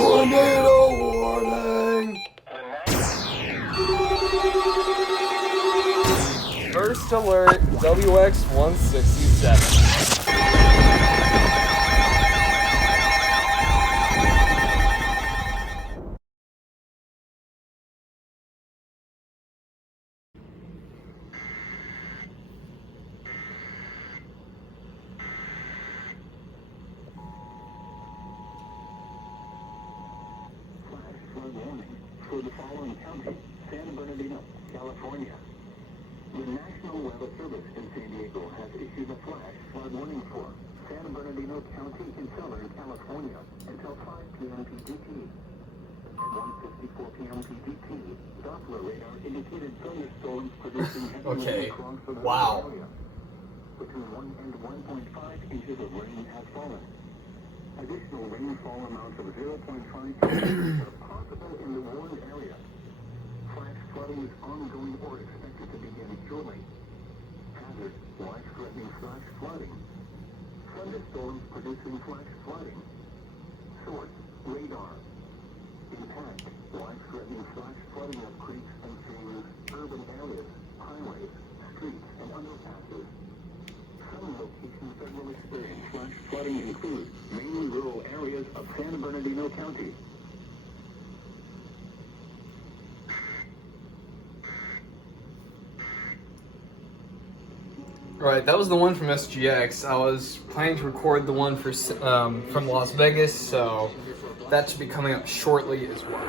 Tornado warning! First alert, WX-167. Warning for the following county: San Bernardino, California. The National Weather Service in San Diego has issued a flash flood warning for San Bernardino County in Southern California until 5 p.m. PDT. At 1:54 p.m. PDT, Doppler radar indicated thunderstorms producing heavy rain across the area. Between 1 and 1.5 inches of rain have fallen. Additional rainfall amounts of 0.5 are possible in the warned area. Flash flooding is ongoing or expected to begin shortly. Hazard: life-threatening flash flooding. Thunderstorms producing flash flooding. Source: radar. Impact: life-threatening flash flooding of creeks and streams, urban areas, highways, streets, and underpasses. Some locations that will experience flash flooding include mainly rural areas of San Bernardino County. Alright, that was the one from SGX. I was planning to record the one for from Las Vegas, so that should be coming up shortly as well.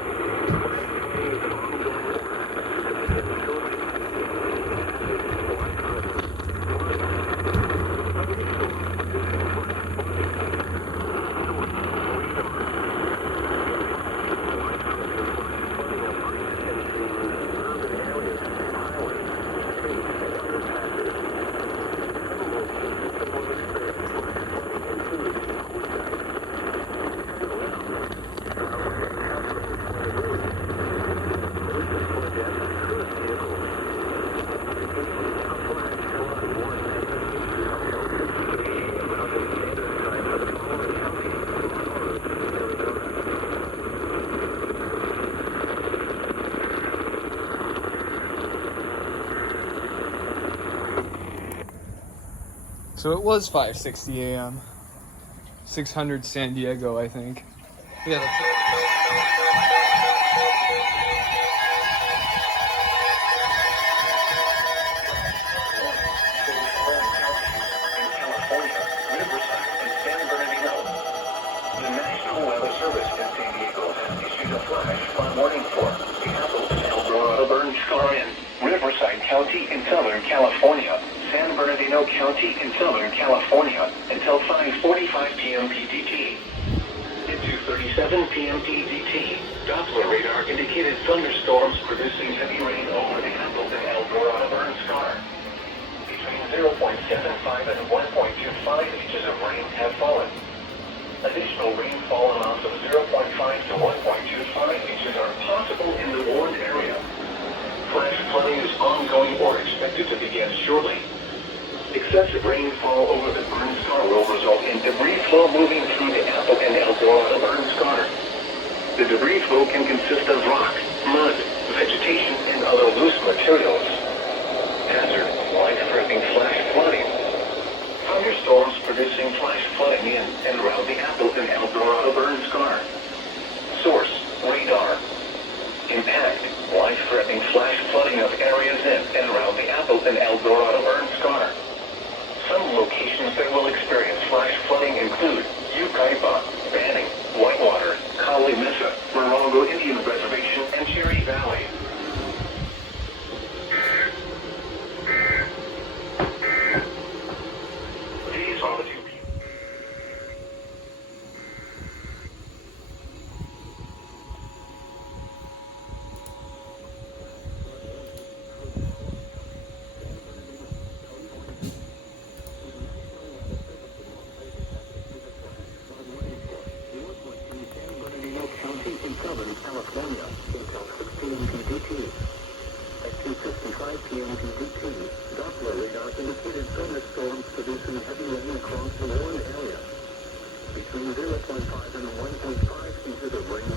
So it was 5:60 a.m. 600 San Diego, I think. Yeah, that's it. California, Riverside and San Bernardino. The National Weather Service in San Diego has issued a flash flood warning for Seattle, El Dorado, Burn Scar in Riverside County in Southern California, San Bernardino County in Southern California until 5:45 p.m. PDT. At 2:37 p.m. PDT, Doppler radar indicated thunderstorms producing heavy rain over the Apple and El Dorado Burn Scar. Between 0.75 and 1.25 inches of rain have fallen. Additional rainfall amounts of 0.5 to 1.25 inches are possible in the warned area. Flash flooding is ongoing or expected to begin shortly. Excessive rainfall over the burn scar will result in debris flow moving through the Apple and El Dorado burn scar. The debris flow can consist of rock, mud, vegetation, and other loose materials. Hazard: life-threatening flash flooding. Thunderstorms producing flash flooding in and around the Apple and El Dorado burn scar. Source: radar. Impact: life-threatening flash flooding of areas in and around the Apple and El Dorado burn scar. Some locations that will experience flash flooding include Yucaipa, Banning, Whitewater, Kali Mesa, Morongo Indian Reservation, and Cherry Valley. These are the two people. Southern California until 6 p.m. PDT. At 2:55 p.m. PDT, Doppler radar indicated thunderstorms producing heavy rain across the warned area. Between 0.5 and 1.5 inches of rain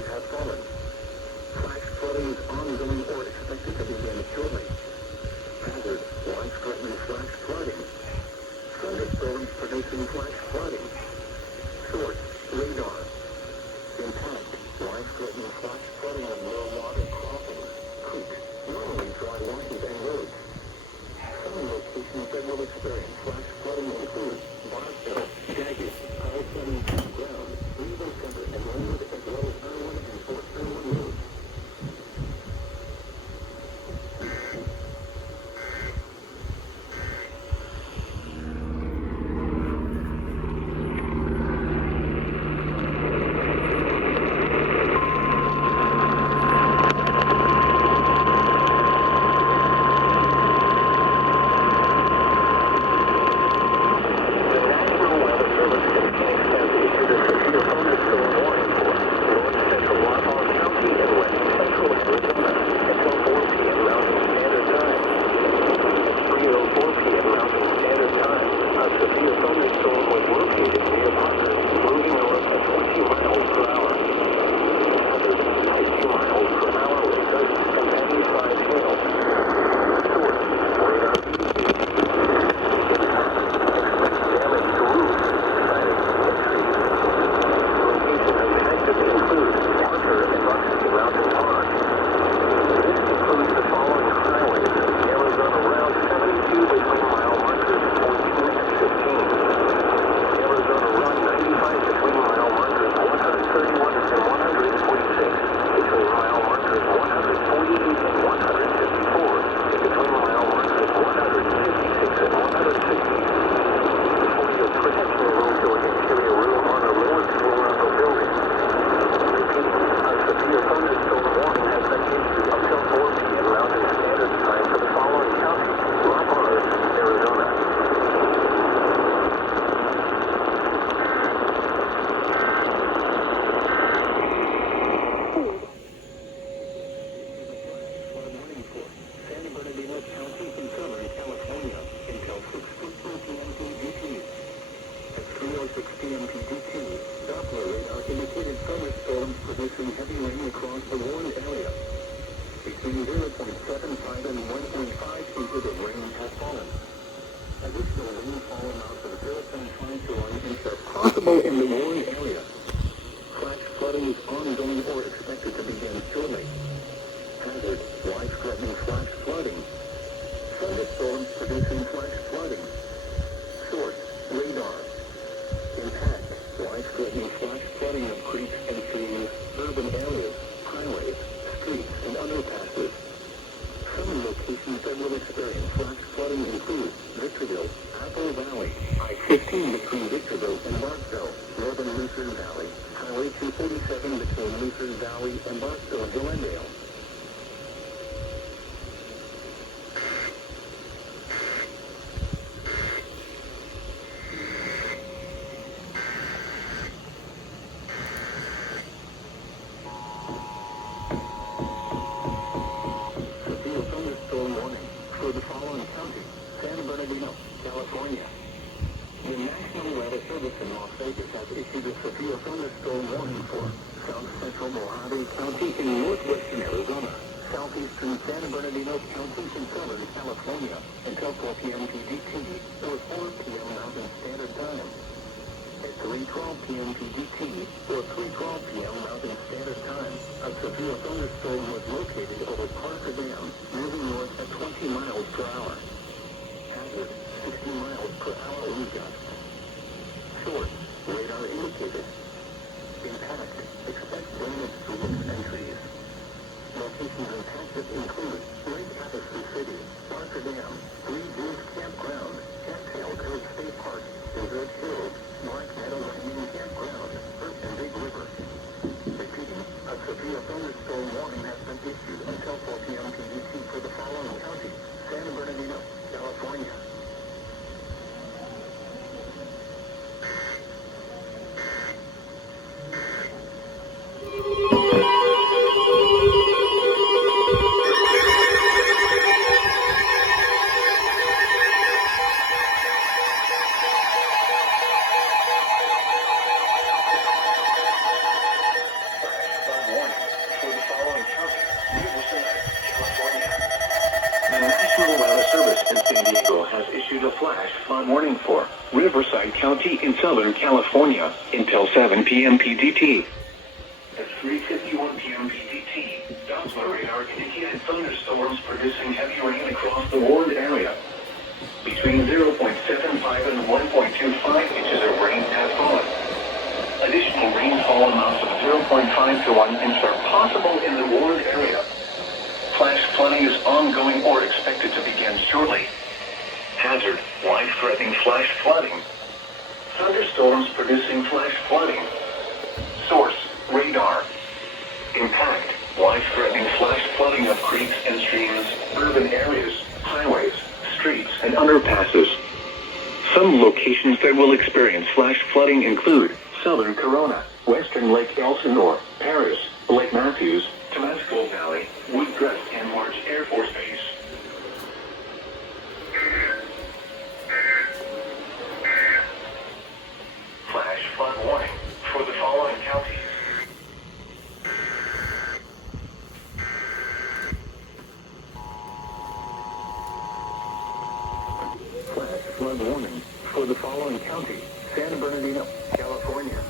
threatening flash flooding of low water crossings, creeks, normally dry washes and roads. Some locations that will experience flash flooding include Barstow, Jagged, I-7 Campground, Riverside Center, and Linwood, as well as Irwin and Fort Irwin Roads. Possible in the warned area. Flash flooding is ongoing or expected to begin shortly. Hazard, life-threatening flash flooding. Thunderstorms producing flash flooding. Source, radar. Impact, life-threatening flash flooding of creeks and streams, urban areas, highways, streets, and underpasses. Some locations that will experience flash flooding include Victorville, Apple Valley, I-15 between Victorville and Barstow, northern Lucerne Valley, Highway 247 between Lucerne Valley and Barstow and Glendale. Severe thunderstorm warning for the following counties: San Bernardino, California. The National Weather Service in Las Vegas has issued a severe thunderstorm warning for South Central Mojave County in northwestern Arizona, southeastern San Bernardino County in southern California until 4 p.m. PDT or 4 p.m. Mountain Standard Time. At 3:12 p.m. PDT or 3:12 p.m. Mountain Standard Time, a severe thunderstorm was located over Parker Dam, moving north at 20 miles per hour. Hazard, 60 miles per hour wind gusts. Source, radar indicated. Impact, expect damage to roofs and trees. Locations impacted include Lake Havasu City, Parker Dam, Three Dunes Campground, Cattail Cove State Park, Desert Hills, Black Meadow Lightning Campground, Earth and Big River. Repeating, a severe thunderstorm warning has been issued until 4 p.m. PDT for the following counties: San Bernardino, California. Flash flood warning for Riverside County in Southern California until 7 p.m. PDT. 3:51 p.m. PDT. Doppler radar indicated thunderstorms producing heavy rain across the warned area. Between 0.75 and 1.25 inches of rain have fallen. Additional rainfall amounts of 0.5 to 1 inch are possible in the warned area. Flash flooding is ongoing or expected to begin shortly. Hazard, life-threatening flash flooding. Thunderstorms producing flash flooding. Source, radar. Impact, life-threatening flash flooding of creeks and streams, urban areas, highways, streets, and underpasses. Some locations that will experience flash flooding include Southern Corona, Western Lake Elsinore, Paris, Lake Matthews, Tabasco Valley, Woodcrest, and March Air Force Base. Flash flood warning for the following counties. Flash flood warning for the following counties. San Bernardino, California.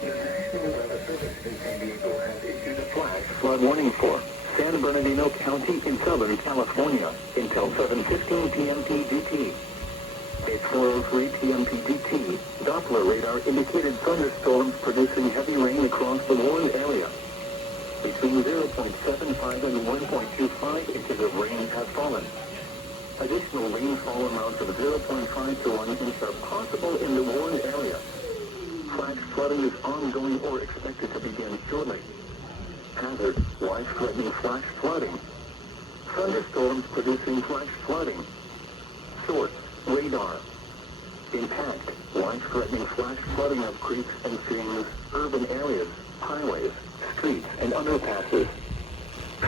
The National Weather Service in San Diego has issued a flash flood warning for San Bernardino County in Southern California until 7:15 p.m. PDT. At 4:03 p.m. PDT, Doppler radar indicated thunderstorms producing heavy rain across the warned area. Between 0.75 and 1.25 inches of rain have fallen. Additional rainfall amounts of 0.5 to 1 inch are possible in the warned area. Flash flooding is ongoing or expected to begin shortly. Hazard, life-threatening flash flooding. Thunderstorms producing flash flooding. Source, radar. Impact, life-threatening flash flooding of creeks and streams, urban areas, highways, streets, and underpasses.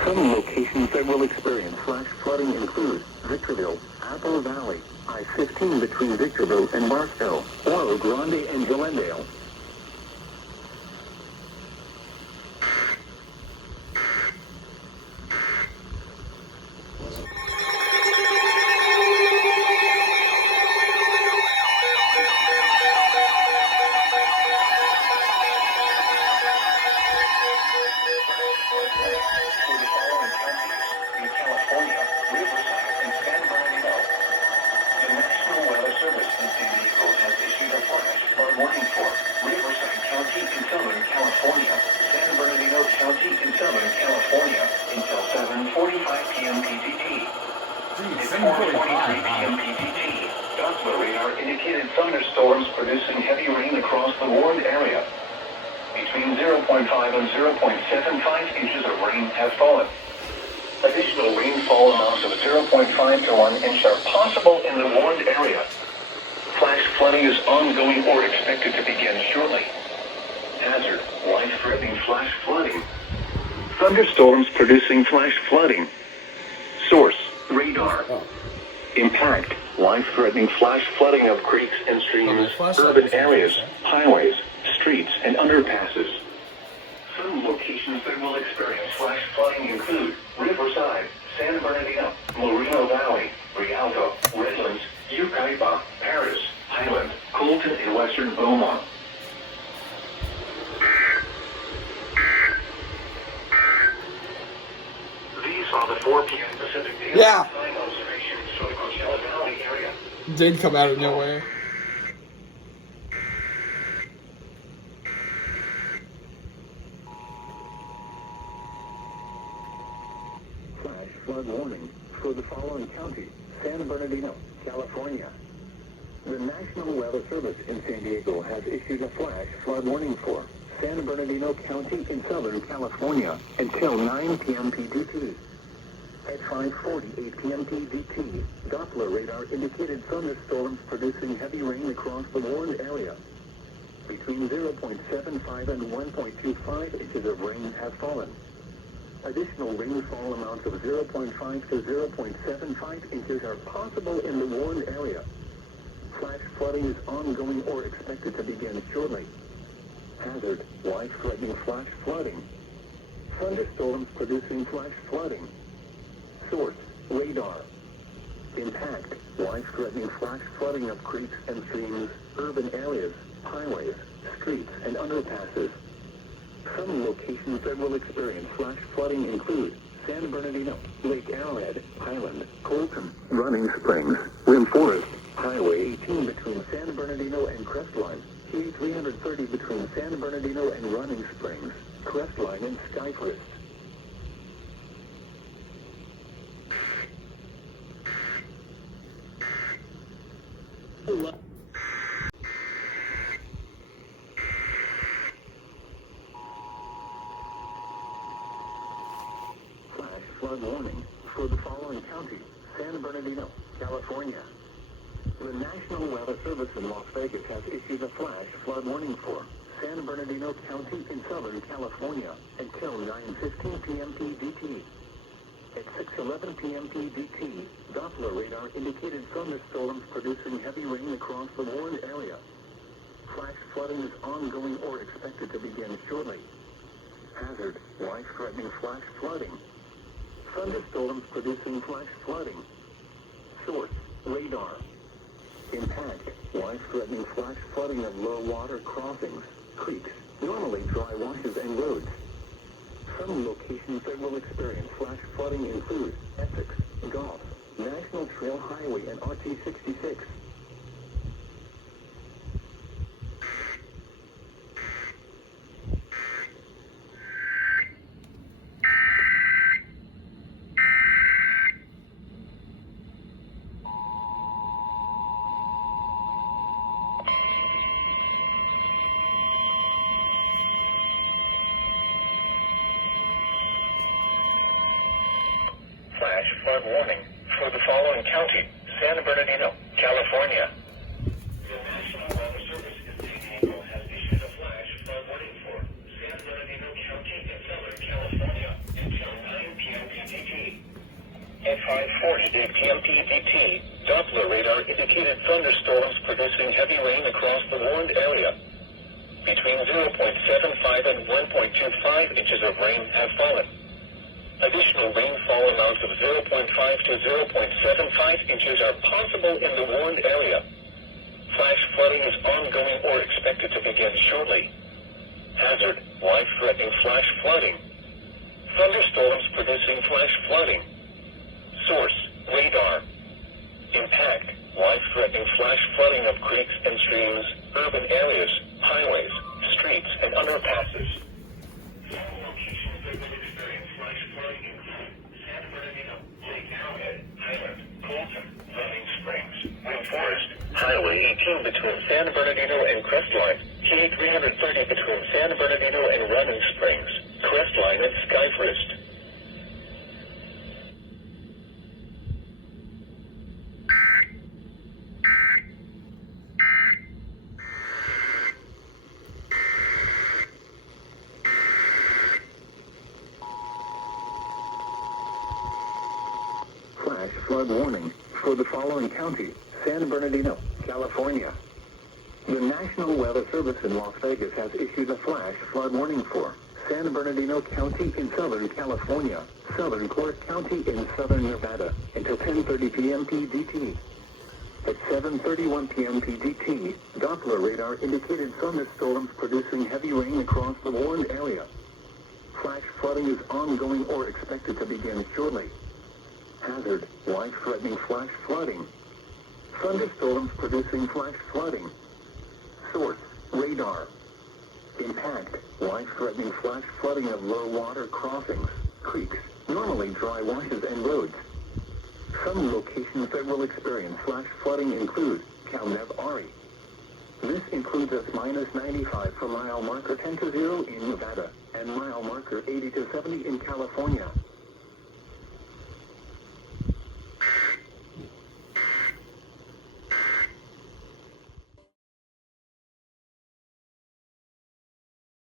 Some locations that will experience flash flooding include Victorville, Apple Valley, I-15 between Victorville and Marshall, Oro Grande and Glendale. For the following counties in California, Riverside and San Bernardino. The National Weather Service in San Diego has issued a flash flood warning for Riverside County in Southern California, San Bernardino County in Southern California until 7:45 p.m. PDT. At 4:43 p.m. PDT, Doppler radar indicated thunderstorms producing heavy rain across the warned area. Between 0.5 and 0.75 inches of rain have fallen. Additional rainfall amounts of 0.5 to 1 inch are possible in the warned area. Flash flooding is ongoing or expected to begin shortly. Hazard, life-threatening flash flooding. Thunderstorms producing flash flooding. Source, radar. Impact, life-threatening flash flooding of creeks and streams, urban areas, highways, streets, and underpasses. Some locations that will experience flash flooding include Riverside, San Bernardino, Moreno Valley, Rialto, Redlands, Yucaipa, Paris, Highland, Colton, and Western Beaumont. These are the 4 p.m. Pacific Daylight Time observations for the Coachella Valley area. Did come out of nowhere. Flash flood warning for the following county: San Bernardino, California. The National Weather Service in San Diego has issued a flash flood warning for San Bernardino County in Southern California until 9 p.m. PDT. At 5:48 p.m. PDT, Doppler radar indicated thunderstorms producing heavy rain across the warned area. Between 0.75 and 1.25 inches of rain have fallen. Additional rainfall amounts of 0.5 to 0.75 inches are possible in the warned area. Flash flooding is ongoing or expected to begin shortly. Hazard, life-threatening flash flooding. Thunderstorms producing flash flooding. Source, radar. Impact, life-threatening flash flooding of creeks and streams, urban areas, highways, streets, and underpasses. Some locations that will experience flash flooding include San Bernardino, Lake Arrowhead, Highland, Colton, Running Springs, Rim Forest, Highway 18 between San Bernardino and Crestline, Highway 330 between San Bernardino and Running Springs, Crestline and Skyforest. Flash flood warning for the following counties: San Bernardino, California. The National Weather Service in Las Vegas has issued a flash flood warning for San Bernardino County in Southern California until 9:15 p.m. PDT. At 6:11 p.m. PDT, Doppler radar indicated thunderstorms producing heavy rain across the warned area. Flash flooding is ongoing or expected to begin shortly. Hazard: life-threatening flash flooding. Thunderstorms producing flash flooding. Source: radar. Impact: life-threatening flash flooding of low water crossings, creeks, normally dry washes and roads. Some locations that will experience flash flooding include Essex, Gulf, National Trail Highway and RT-66. Flash flood warning for the following county: San Bernardino, California. The National Weather Service in San Diego has issued a flash flood warning for San Bernardino County in Southern California until 9 p.m. PDT. At 5:48 p.m. PDT, Doppler radar indicated thunderstorms producing heavy rain across the warned area. Between 0.75 and 1.25 inches of rain have fallen. Additional rainfall amounts of 0.5 to 0.75 inches are possible in the warned area. Flash flooding is ongoing or expected to begin shortly. Hazard: life-threatening flash flooding. Thunderstorms producing flash flooding. Source: radar. Impact: life-threatening flash flooding of creeks and streams, urban areas, highways, streets, and underpasses. Some locations that will experience flash flooding include San Bernardino, Lake Arrowhead, Highland, Colton, Running Springs, Rim Forest, Highway 18 between San Bernardino and Crestline, Highway 330 between San Bernardino and Running Springs, Crestline and Skyforest. Flash flood warning for the following county: San Bernardino, California. The National Weather Service in Las Vegas has issued a flash flood warning for San Bernardino County in Southern California, Southern Clark County in Southern Nevada until 10:30 p.m. PDT. At 7:31 p.m. PDT, Doppler radar indicated thunderstorms producing heavy rain across the warned area. Flash flooding is ongoing or expected to begin shortly. Hazard: life-threatening flash flooding. Thunderstorms producing flash flooding. Source: radar. Impact: life-threatening flash flooding of low water crossings, creeks, normally dry washes and roads. Some locations that will experience flash flooding include Calnev-Ari. This includes us -95 for mile marker 10 to 0 in Nevada and mile marker 80 to 70 in California.